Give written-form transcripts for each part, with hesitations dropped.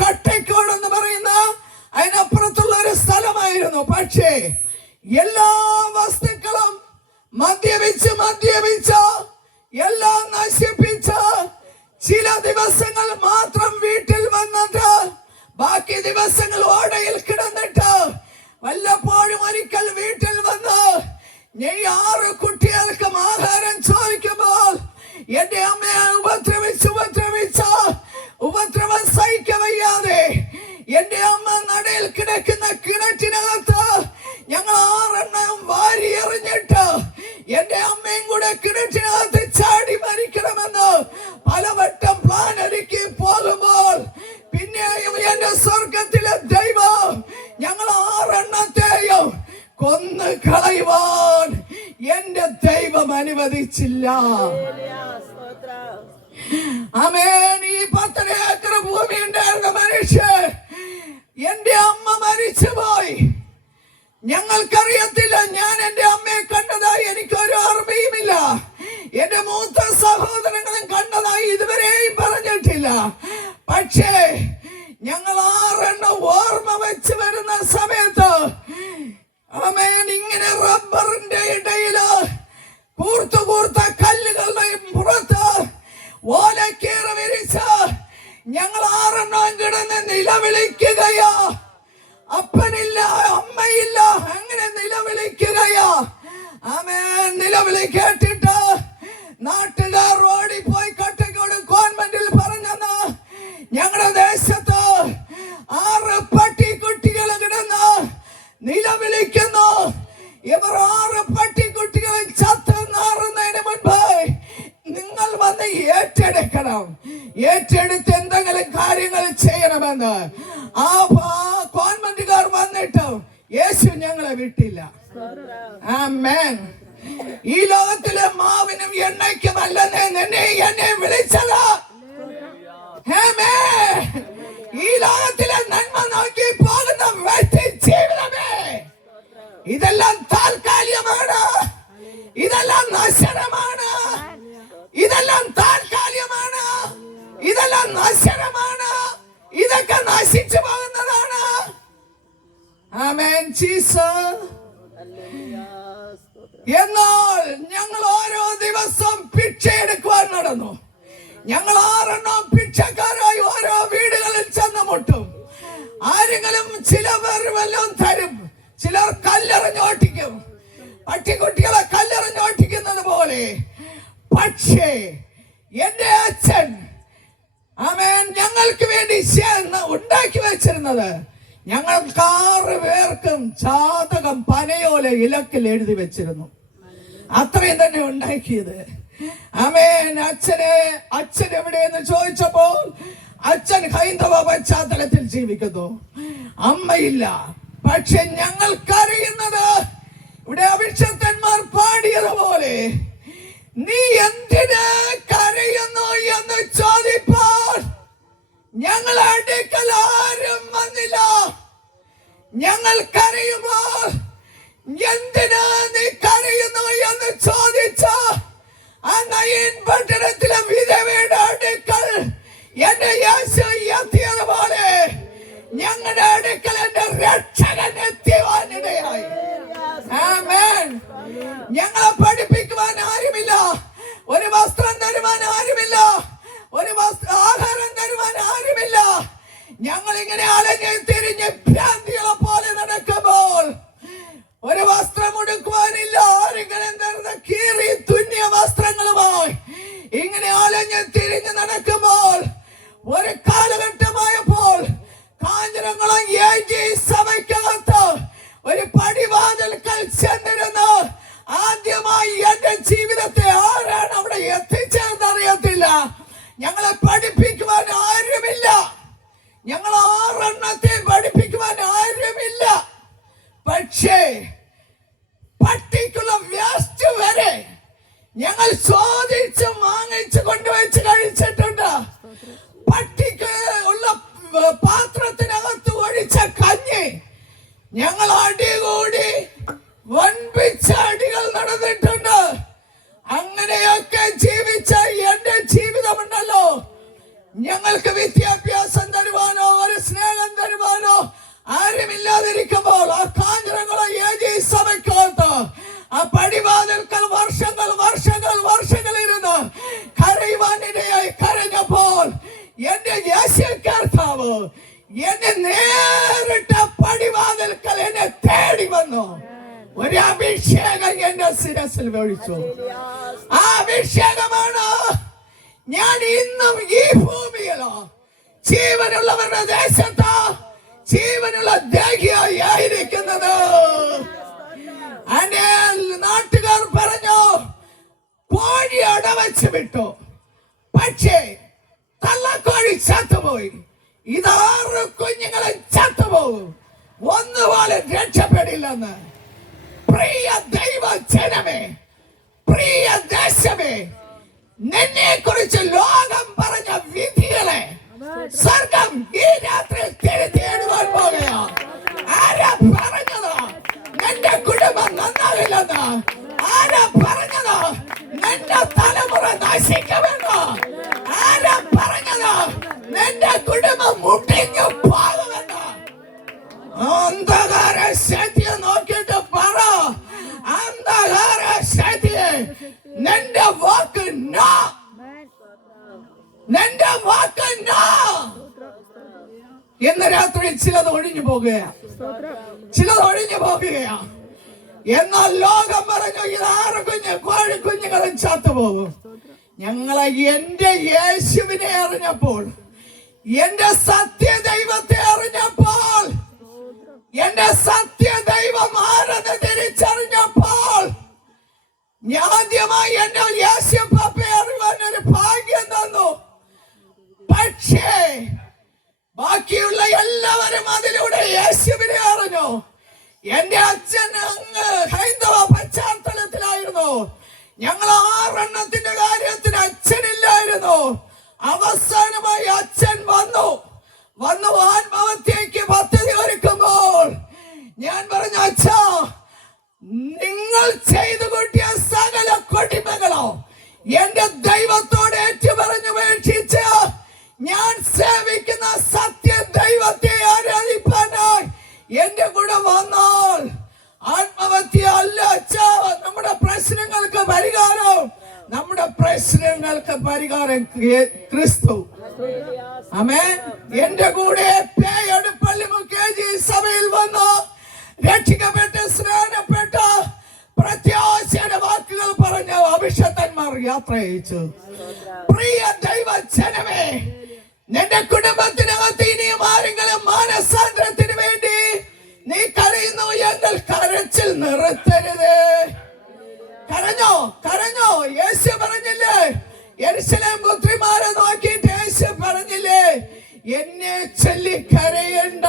കട്ടേക്കോട് എന്ന് പറയുന്ന അതിനപ്പുറത്തുള്ള ഒരു സ്ഥലമായിരുന്നു. പക്ഷേ എല്ലാ വസ്തുക്കളും മദ്യപിച്ച് എല്ലാം നശിപ്പിച്ച് ചില ദിവസങ്ങൾ മാത്രം വീട്ടിൽ വന്നിട്ട് ബാക്കി ദിവസങ്ങൾ ഓടയിൽ കിടന്നിട്ട് വല്ലപ്പോഴും ഒരിക്കൽ വീട്ടിൽ വന്ന് 6 കുട്ടികൾക്കും ആഹാരം ചോദിക്കുമ്പോൾ എന്റെ അമ്മയെ ഉപദ്രവം സഹിക്കവയ്യാതെ എന്റെ അമ്മ നടയിൽ കിടക്കുന്ന കിണറ്റിനകത്ത് ഞങ്ങൾ 6 എണ്ണവും വാരി എറിഞ്ഞിട്ട് എന്റെ അമ്മയും കൂടെ കിണറ്റിനകത്ത് ചാടി മരിക്കണമെന്ന് പലവട്ടം പ്ലാൻ ഒരുക്കി പോകുമ്പോൾ പിന്നെയും എന്റെ സ്വർഗത്തിലെ ദൈവം ഞങ്ങൾ 6 എണ്ണത്തെയും കൊന്നു കളയുവാൻ എന്റെ ദൈവം അനുവദിച്ചില്ല. ആമേൻ. ഈ 10 ഏക്കർ ഭൂമി ഉണ്ടായിരുന്ന മനുഷ്യൻ എന്റെ അമ്മ മരിച്ചുപോയി. ഞങ്ങൾക്കറിയത്തില്ല. ഞാൻ എന്റെ അമ്മയെ കണ്ടതായി എനിക്കൊരു ഓർമ്മയുമില്ല. എന്റെ മൂത്ത സഹോദരങ്ങളും കണ്ടതായി ഇതുവരെയും പറഞ്ഞിട്ടില്ല. പക്ഷേ ഞങ്ങൾ 6 എണ്ണം ഓർമ്മ വെച്ച് വരുന്ന സമയത്ത് ആമേൻ ഇങ്ങനെ റബ്ബറിന്റെ ഇടയില് കൂർത്ത കല്ലുകളുടെയും പുറത്ത് ഓലക്കീറ വിരിച്ച് ഞങ്ങൾ 6 എണ്ണം കിടന്ന് നിലവിളിക്കുകയാ. അപ്പനില്ല, അമ്മയില്ല, അങ്ങനെ നിലവിളിക്കുകയാ. ആമേൻ. നിലവിളി കേട്ടിട്ട് നാട്ടുകാർ റോഡിൽ പോയി കട്ടക്കോട് കോൺവെന്റിൽ പറഞ്ഞെന്ന് ഞങ്ങളുടെ ദേശത്ത് 6 പട്ടിക്കുട്ടികൾ കിടന്ന് നിലവിളിക്കുന്നു. ഇവർ 6 പട്ടിക്കുട്ടികളും ചത്ത് നാറുന്നതിന് മുൻപ് നിങ്ങൾ വന്ന് ഏറ്റെടുക്കണം. ഏറ്റെടുത്ത് എന്തെങ്കിലും കാര്യങ്ങൾ ചെയ്യണമെന്ന് ആ കോൺവെന്റുകാർ വന്നിട്ട് യേശു ഞങ്ങളെ വിട്ടില്ല. ആമേൻ. ഈ ലോകത്തിലെ മാവിനും എണ്ണയ്ക്കും അല്ലെന്നേ നിന്നെ എന്നെ വിളിച്ചത്. ആമേൻ. ഈ ലോകത്തിലെ നന്മ നോക്കി പോകുന്ന വ്യക്തി ജീവിതമേ, ഇതെല്ലാം താൽക്കാലികമാണ്. ഇതെല്ലാം നശ്വരമാണ്. ഇതെല്ലാം താൽക്കാലികമാണ്. ഇതെല്ലാം നശ്വരമാണ്. ഇതൊക്കെ നശിച്ചു പോകുന്നതാണ്. ആമേൻ. ജീസസ്. എന്നാൽ ഞങ്ങൾ ഓരോ ദിവസം ഭിക്ഷയെടുക്കുവാൻ നടന്നു. ഞങ്ങൾ 6 എണ്ണം ഭിക്ഷക്കാരായി ഓരോ വീടുകളിൽ ചെന്ന് മുട്ടും. ആരെങ്കിലും ചിലവർ വല്ലതും തരും, ചിലർ കല്ലെറിഞ്ഞോട്ടിക്കും, പട്ടിക്കുട്ടികളെ കല്ലെറിഞ്ഞോട്ടിക്കുന്നത് പോലെ. പക്ഷേ എന്റെ അച്ഛൻ ആമേൻ ഞങ്ങൾക്ക് വേണ്ടി ഉണ്ടാക്കി വെച്ചിരുന്നത് ഞങ്ങൾക്ക് 6 പേർക്കും ജാതകം പനയോല ഇലക്കിൽ എഴുതി വെച്ചിരുന്നു. അത്രയും തന്നെ ഉണ്ടാക്കിയത്. ആമേൻ. അച്ഛൻ എവിടെയെന്ന് ചോദിച്ചപ്പോൾ അച്ഛൻ ഹൈന്ദവ പശ്ചാത്തലത്തിൽ ജീവിക്കുന്നു, അമ്മയില്ല. പക്ഷെ ഞങ്ങൾക്കറിയുന്നത് ഇവിടെ അഭിഷക്തന്മാർ പാടിയതുപോലെ നീ എന്തിന് കരയുന്നു എന്ന് ചോദിപ്പാൽ ഞങ്ങൾ അടുക്കൽ ആരും വന്നില്ല. ഞങ്ങൾ കരയുമ്പോൾ എന്തിന് നീ കരയുന്നു എന്ന് ചോദിച്ച ആ നയീൻ പട്ടണത്തിലെ വിധവയുടെ അടുക്കൽ എന്റെ യേശു എത്തിയതുപോലെ ഞങ്ങളുടെ അടുക്കൽ എന്റെ രക്ഷകൻ എത്തിവാനിടയായി. ആമേൻ. ഞങ്ങളെ പഠിപ്പിക്കുവാൻ ആരുമില്ല, ഒരു വസ്ത്രം തരുവാൻ ആരുമില്ല, ഒരു ആഹാരം തരുവാൻ ആരുമില്ല. ഞങ്ങൾ ഇങ്ങനെ അലഞ്ഞ് തിരിഞ്ഞ് ഭ്രാന്തികളെ പോലെ നടക്കുമ്പോൾ ഒരു വസ്ത്രം ഉടുക്കുവാനില്ല. ആരെങ്കിലും തരുന്ന കീറി തുന്നിയ വസ്ത്രങ്ങളുമായി ഇങ്ങനെ അലഞ്ഞ് തിരിഞ്ഞ് നടക്കുമ്പോൾ ഒരു കാലഘട്ടമായപ്പോൾ കാഞ്ഞിരംകുളം സഭയ്ക്കകത്ത് ഒരു പടിവാതിൽക്കൽ ചെന്നിരുന്ന് ആദ്യമായി എന്റെ ജീവിതത്തെ ആരാണ് അവിടെ എത്തിച്ചതെന്ന് അറിയത്തില്ല. ഞങ്ങളെ പഠിപ്പിക്കുവാൻ ആരുമില്ല. ഞങ്ങൾ 6 എണ്ണത്തെ പഠിപ്പിക്കുവാൻ ആരുമില്ല. പക്ഷേ പട്ടിക്കുള്ള വേസ്റ്റ് വരെ ഞങ്ങൾ ചോദിച്ച് വാങ്ങിച്ച് കൊണ്ടുവച്ച് കഴിച്ചിട്ടുണ്ട്. പട്ടിക്ക് എന്നെ നേരിട്ട പടിവാതിൽക്കൽ എന്നെ തേടി വന്നു. ഒരു അഭിഷേകം എന്റെ ശിരസിൽ ഒഴിച്ചു. ആ അഭിഷേകമാണ് ഞാൻ ഇന്നും ഈ ഭൂമിയിലോ ജീവനുള്ളവരുടെ ദേശത്ത് ജീവനുള്ള ദേഹിയായി ആയിരിക്കുന്നത്. നാട്ടുകാർ പറഞ്ഞു കോഴി അടവച്ച് വിട്ടു, പക്ഷേ തള്ളക്കോഴി ചത്തുപോയി. ഇതാറ് കുഞ്ഞുങ്ങളെ ചത്തുപോകും, ഒന്നുപോലും രക്ഷപ്പെടില്ലെന്ന്. പ്രിയ ദൈവ ജനമേ, പ്രിയ ദേശമേ, നിന്നെ കുറിച്ച് ലോകം പറഞ്ഞ വിധികളെ സ്വർഗം ഈ രാത്രി തിരുത്തിയിടുവാൻ പോകുകയാ. ആരാ പറഞ്ഞത് നിന്റെ കുടുംബം നന്നാവില്ലെന്ന്? ആരാ പറഞ്ഞത് നിന്റെ തലമുറ നശിക്കുമെന്ന്? ആരാ പറഞ്ഞത് നിന്റെ കുടുംബം മുട്ടിഞ്ഞു പോകുമെന്ന്? അന്ധകാര ശക്തിയെ നോക്കിയിട്ട് പറ, അന്ധകാര ശക്തിയെ, നിന്റെ വാക്ക് നോ, നിന്റെ വാക്ക് നോ. ഇന്ന് രാത്രി ചിലത് ഒഴിഞ്ഞു പോകുകയാ, ചിലത് ഒഴിഞ്ഞു പോകുകയാ. എന്നാൽ ലോകം പറഞ്ഞു ഇതാറ് കോഴി കുഞ്ഞുങ്ങളും ചത്തുപോകും. ഞങ്ങളെ എന്റെ യേശുവിനെ അറിഞ്ഞപ്പോൾ, എന്റെ സത്യ ദൈവത്തെ അറിഞ്ഞപ്പോൾ, എന്റെ സത്യ ദൈവം ആരെന്ന് തിരിച്ചറിഞ്ഞപ്പോൾ, ആദ്യമായി എന്റെ യേശു പപ്പയെ അറിവാൻ ഒരു ഭാഗ്യം തന്നു. പക്ഷേ ബാക്കിയുള്ള എല്ലാവരും അതിലൂടെ യേശുവിനെ അറിഞ്ഞു. എന്റെ അച്ഛൻ അങ്ങ് ഹൈന്ദവ പശ്ചാത്തലത്തിലായിരുന്നു. ഞങ്ങൾ 6 കാര്യത്തിന് അച്ഛനില്ലായിരുന്നു. അവസാനമായി അച്ഛൻ വന്നു ആത്മഹത്യക്ക് പദ്ധതി ഒരുക്കുമ്പോൾ ഞാൻ പറഞ്ഞു, അച്ഛാ, നിങ്ങൾ ചെയ്തു കൂട്ടിയ സകല കൊടിമകളോ എന്റെ ദൈവത്തോട് ഏറ്റുപറഞ്ഞു മേടിച്ച് ഞാൻ സേവിക്കുന്ന സത്യ ദൈവത്തെ ആരാധിപ്പാനായി എന്റെ കൂടെ വന്നാൽ ആത്മഹത്യ അല്ല അച്ഛാ നമ്മുടെ പ്രശ്നങ്ങൾക്ക് പരിഹാരം. നമ്മുടെ പ്രശ്നങ്ങൾക്ക് പരിഹാരം ക്രിസ്തു. ആമേൻ. എന്റെ കൂടെ പള്ളിമുക്കേജി സഭയിൽ വന്ന് രക്ഷിക്കപ്പെട്ട് സ്നാനപ്പെട്ട പ്രത്യാശയുടെ വാക്കുകൾ പറഞ്ഞ അഭിഷക്തന്മാർ യാത്ര അയച്ചു. പ്രിയ ദൈവ ജനമേ, നിന്റെ കുടുംബത്തിനകത്ത് ഇനിയും ആരെങ്കിലും മാനസാന്തരത്തിന് വേണ്ടി നീ കരയുന്നു എങ്കിൽ കരച്ചിൽ നിർത്തരുത്. കരഞ്ഞോ. യേശു പറഞ്ഞില്ലേ, യെരൂശലേം പുത്രിമാരെ നോക്കിയിട്ട് യേശു പറഞ്ഞില്ലേ, എന്നെ ചൊല്ലി കരയണ്ട,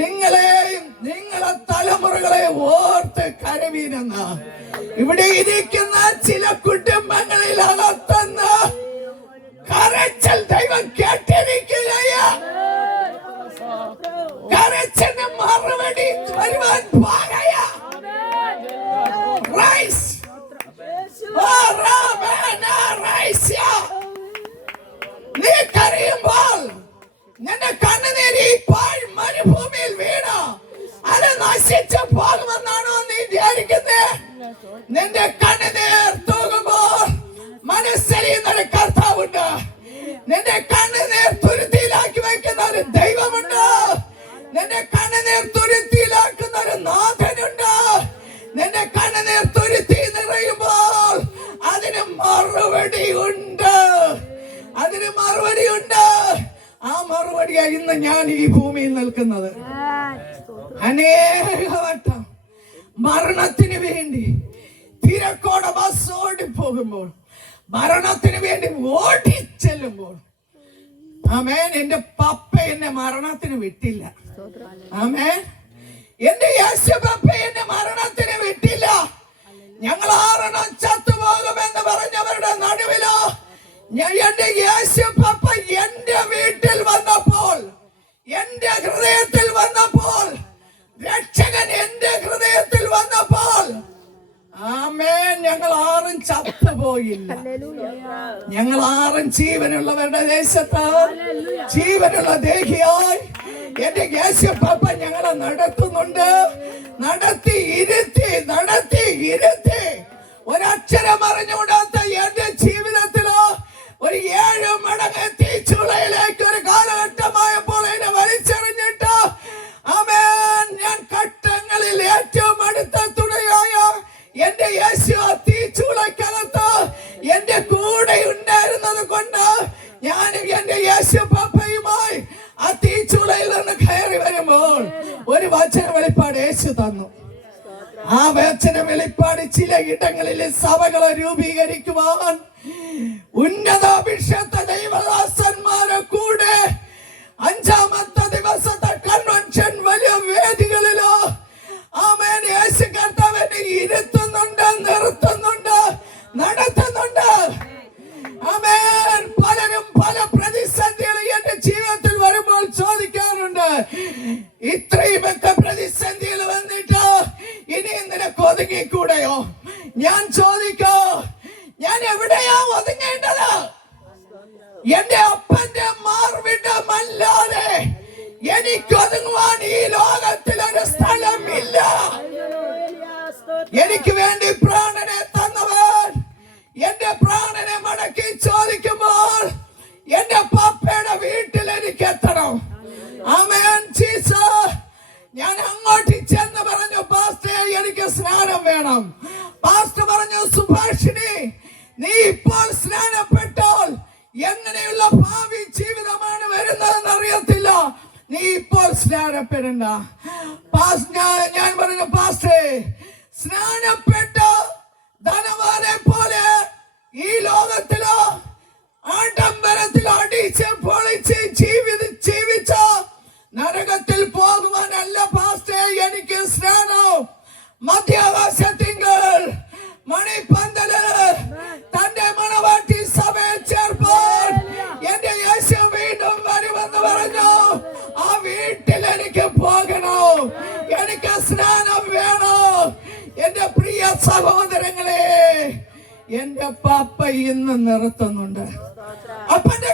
നിങ്ങളെയും നിങ്ങളെ തലമുറകളെ ഓർത്ത് കരവീനെന്ന്. ഇവിടെ ഇരിക്കുന്ന ചില കുടുംബങ്ങളിൽ അകത്തുനിന്ന് കരച്ചിൽ ദൈവം കേട്ടിരിക്കുകയാ. കരച്ചിന് മറുപടി വരുവാൻ പാകയാ. നീ കരയുമ്പോൾ നിന്റെ കണ്ണുനീര് മരുഭൂമിയിൽ വീണ അത് നശിച്ചു പോകുമെന്നാണോ നീ വിചാരിക്കുന്നത്? നിന്റെ കണ്ണുനീർ തൂകുമ്പോൾ മനസ്സറിയുന്ന ഒരു കർത്താവുണ്ട്. നിന്റെ കണ്ണുനീർ തുരുത്തിയിലാക്കി വയ്ക്കുന്ന ഒരു ദൈവമുണ്ട്. നിന്റെ കണ്ണുനീർ തുരുത്തിയിലാക്കുന്ന ഒരു നാഥനുണ്ട്. നിന്റെ കണ്ണുനീർ തുരുത്തി നിറയുമ്പോൾ അതിന് മറുപടി ഉണ്ട്. ആ മറുപടിയാണ് ഇന്ന് ഞാൻ ഈ ഭൂമിയിൽ നിൽക്കുന്നത്. അനേകവട്ടം മരണത്തിന് വേണ്ടി തിരക്കോടെ ബസ് ഓടിപ്പോകുമ്പോൾ, മരണത്തിന് വേണ്ടി ഓടിച്ചെല്ലുമ്പോൾ, ആമേൻ, എന്റെ പപ്പ എന്നെ മരണത്തിന് വിട്ടില്ല. ആമേൻ, എന്റെ യേശു പപ്പ എന്നെ മരണത്തിന് വിട്ടില്ല. ഞങ്ങൾ 6 ചത്തുപോകുമെന്ന് പറഞ്ഞവരുടെ നടുവിലോ എന്റെ യേശു പപ്പ എന്റെ വീട്ടിൽ വന്നപ്പോൾ, എന്റെ ഹൃദയത്തിൽ വന്നപ്പോൾ, രക്ഷകൻ എന്റെ ഹൃദയത്തിൽ വന്നപ്പോൾ, ആമേൻ, ഞങ്ങൾ 6 ചത്തുപോയില്ല. ഞങ്ങൾ 6 ജീവനുള്ളവരുടെ ദേശത്ത് ജീവനുള്ള ദേഹിയായി എന്റെ യേശു പപ്പ ഞങ്ങളെ നടത്തുന്നുണ്ട്. നടത്തി ഇരുത്തി ഒരക്ഷരം അറിഞ്ഞുകൂടാത്ത എന്റെ ജീവിതത്തിലോ ഒരു 7 മടങ്ങ് തീച്ചുളയിലേക്ക് ഒരു കാലഘട്ടമായപ്പോൾ എന്നെ വലിച്ച തന്നു. ആ വചന വെളിപ്പാട് ചില ഇടങ്ങളിൽ സഭകളെ രൂപീകരിക്കുവാൻ ഉന്നതാഭിഷേക ദൈവദാസന്മാരെ കൂടെ 5-ാമത്തെ ദിവസത്തെ കൺവെൻഷൻ വലിയ വേദികളിലോ ആമേൻ യേശു കർത്താവിനെ ഇരുത്തുന്നുണ്ട്, നിർത്തുന്നുണ്ട്, നടത്തുന്നുണ്ട്. ആമേൻ. പലരും പല പ്രതിസന്ധികൾ എന്റെ ജീവിതത്തിൽ വരുമ്പോൾ ചോദിക്കാറുണ്ട്, ഇത്രയുമൊക്കെ പ്രതിസന്ധികൾ വന്നിട്ട് ഇനി നിനക്ക് ഒതുങ്ങിക്കൂടെയോ? ഞാൻ ചോദിക്കോ, ഞാൻ എവിടെയാ ഒതുങ്ങേണ്ടത്? എന്റെ അപ്പന്റെ മാർവിടമല്ലാതെ എനിക്കൊതുങ്ങുവാൻ ഈ ലോകത്തിൽ ഒരു സ്ഥലമില്ല. എനിക്ക് വേണ്ടി പ്രാണനെ തന്നവൻ എന്റെ പ്രാണനെ മടക്കി ചോദിക്കുമ്പോൾ എന്റെ പപ്പയുടെ വീട്ടിൽ എനിക്ക് എത്തണം. ആമേൻ ജീസസ്. ഞാൻ അങ്ങോട്ട് ചെന്ന് പറഞ്ഞു, പാസ്റ്റർ എനിക്ക് സ്നാനം വേണം. പാസ്റ്റർ പറഞ്ഞു, സുഭാഷിണി നീ ഇപ്പോൾ സ്നാനപ്പെട്ടാൽ എങ്ങനെയുള്ള ഭാവി ജീവിതമാണ് വരുന്നതെന്ന് അറിയത്തില്ല, നീ ഇപ്പോൾ സ്നാനപ്പെടണ്ട. ഞാൻ പറഞ്ഞു, പാസ്റ്റർ സ്നാനപ്പെട്ട ധനവാനെ പോലെ ഈ ലോകത്തിലോ ആഡംബരത്തിൽ അടിച്ച് പൊളിച്ച് ജീവിച്ച നരകത്തിൽ പോകുവാനല്ല പാസ്റ്റർ എനിക്ക് സ്നാനം. മധ്യാകാശത്തിങ്കൽ മണിപ്പന്തല് തന്റെ മണവാട്ടി സഭയിൽ ചേർപ്പോൾ എന്റെ യേശു വീണ്ടും വരുമെന്ന് പറഞ്ഞു. ആ വീട്ടിൽ എനിക്ക് പോകണം, എനിക്ക് സ്നാനം വേണം. എന്റെ പ്രിയ സഹോദരങ്ങളെ, എന്റെ പാപ്പ ഇന്ന് നിർത്തുന്നുണ്ട്. അപ്പന്റെ